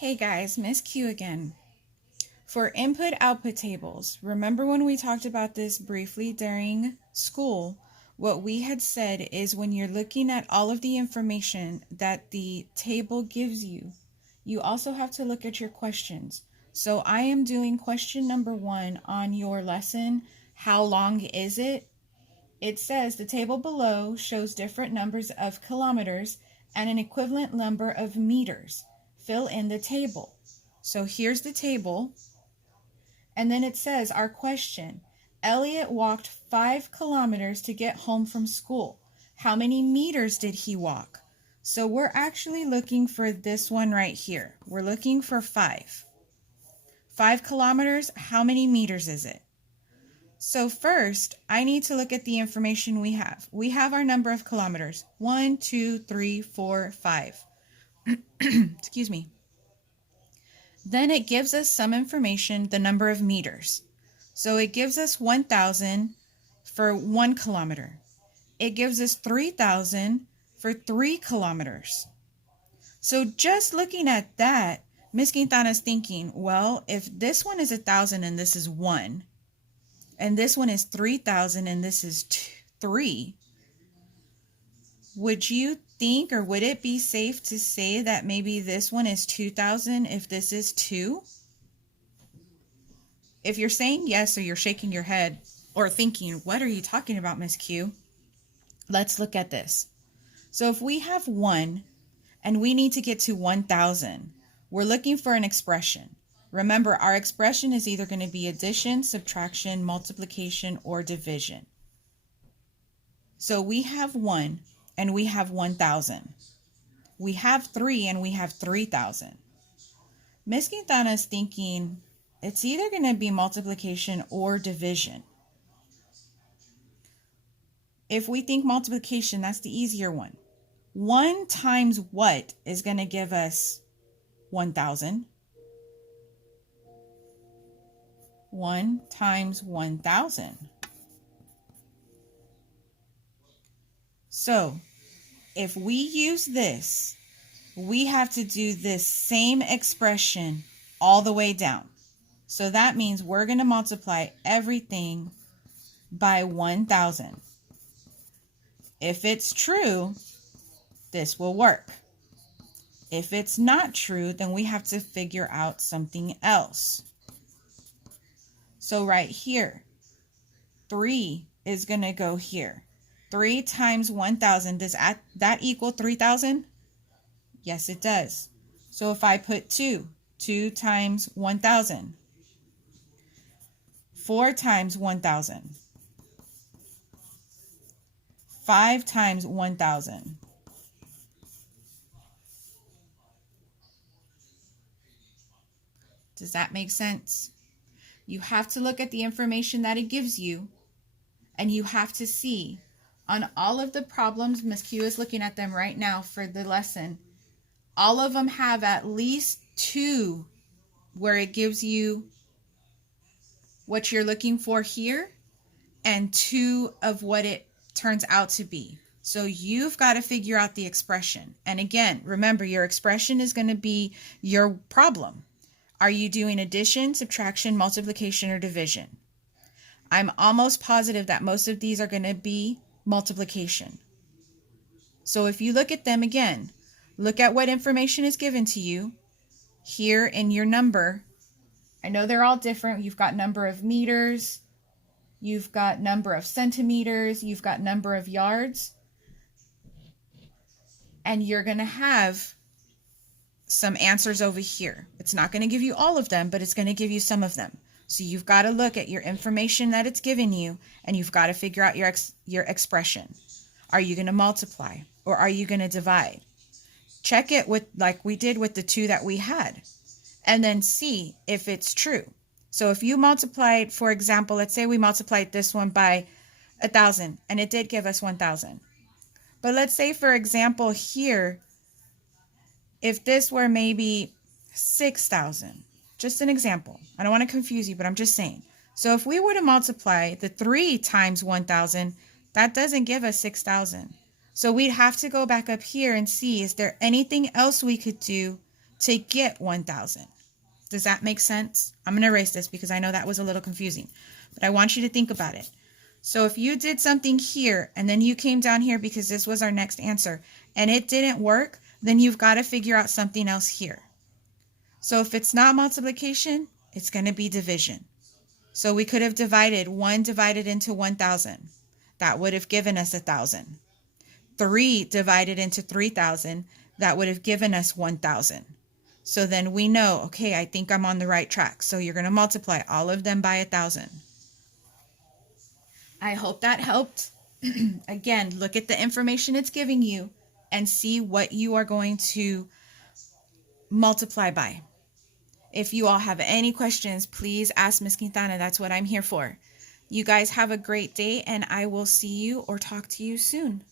Hey guys, Miss Q again. For input-output tables, remember when we talked about this briefly during school, what we had said is when you're looking at all of the information that the table gives you, you also have to look at your questions. So I am doing question number 1 on your lesson, How Long Is It? It says the table below shows different numbers of kilometers and an equivalent number of meters. Fill in the table. So here's the table. And then it says our question. Elliot walked 5 kilometers to get home from school. How many meters did he walk? So we're actually looking for this one right here. We're looking for 5. 5 kilometers, how many meters is it? So first, I need to look at the information we have. We have our number of kilometers. 1, 2, 3, 4, 5. Excuse me. Then it gives us some information, the number of meters. So it gives us 1,000 for 1 kilometer. It gives us 3,000 for 3 kilometers. So just looking at that, Miss Quintana's thinking, well, if this one is 1,000 and this is 1, and this one is 3,000 and this is 3, would you think, or would it be safe to say that maybe this one is 2,000 if this is 2? If you're saying yes, or you're shaking your head or thinking, what are you talking about, Miss Q? Let's look at this. So if we have 1 and we need to get to 1,000, we're looking for an expression. Remember, our expression is either going to be addition, subtraction, multiplication, or division. So we have 1 and we have 1,000. We have 3 and we have 3,000. Miss Quintana is thinking it's either going to be multiplication or division. If we think multiplication, that's the easier one. 1 times what is going to give us 1,000? 1 times 1,000. So if we use this, we have to do this same expression all the way down. So that means we're going to multiply everything by 1,000. If it's true, this will work. If it's not true, then we have to figure out something else. So right here, 3 is going to go here. 3 times 1,000, does that equal 3,000? Yes, it does. So if I put 2 times 1,000, 4 times 1,000, 5 times 1,000. Does that make sense? You have to look at the information that it gives you, and you have to see on all of the problems, Ms. Q is looking at them right now for the lesson, all of them have at least 2 where it gives you what you're looking for here and 2 of what it turns out to be. So you've got to figure out the expression. And again, remember, your expression is going to be your problem. Are you doing addition, subtraction, multiplication, or division? I'm almost positive that most of these are going to be multiplication. So if you look at them again, look at what information is given to you here in your number. I know they're all different. You've got number of meters, you've got number of centimeters, you've got number of yards, and you're going to have some answers over here. It's not going to give you all of them, but it's going to give you some of them. So you've got to look at your information that it's given you, and you've got to figure out your expression. Are you going to multiply or are you going to divide? Check it with, like we did with the 2 that we had, and then see if it's true. So if you multiplied, for example, let's say we multiplied this one by 1,000 and it did give us 1,000. But let's say, for example, here, if this were maybe 6,000, just an example. I don't want to confuse you, but I'm just saying. So if we were to multiply the 3 times 1,000, that doesn't give us 6,000. So we'd have to go back up here and see, is there anything else we could do to get 1,000. Does that make sense? I'm going to erase this because I know that was a little confusing, but I want you to think about it. So if you did something here and then you came down here because this was our next answer and it didn't work, then you've got to figure out something else here. So if it's not multiplication, it's going to be division. So we could have divided 1 divided into 1,000. That would have given us 1,000. 3 divided into 3,000. That would have given us 1,000. So then we know, okay, I think I'm on the right track. So you're going to multiply all of them by 1,000. I hope that helped. Again, look at the information it's giving you and see what you are going to multiply by. If you all have any questions, please ask Miss Quintana. That's what I'm here for. You guys have a great day, and I will see you or talk to you soon.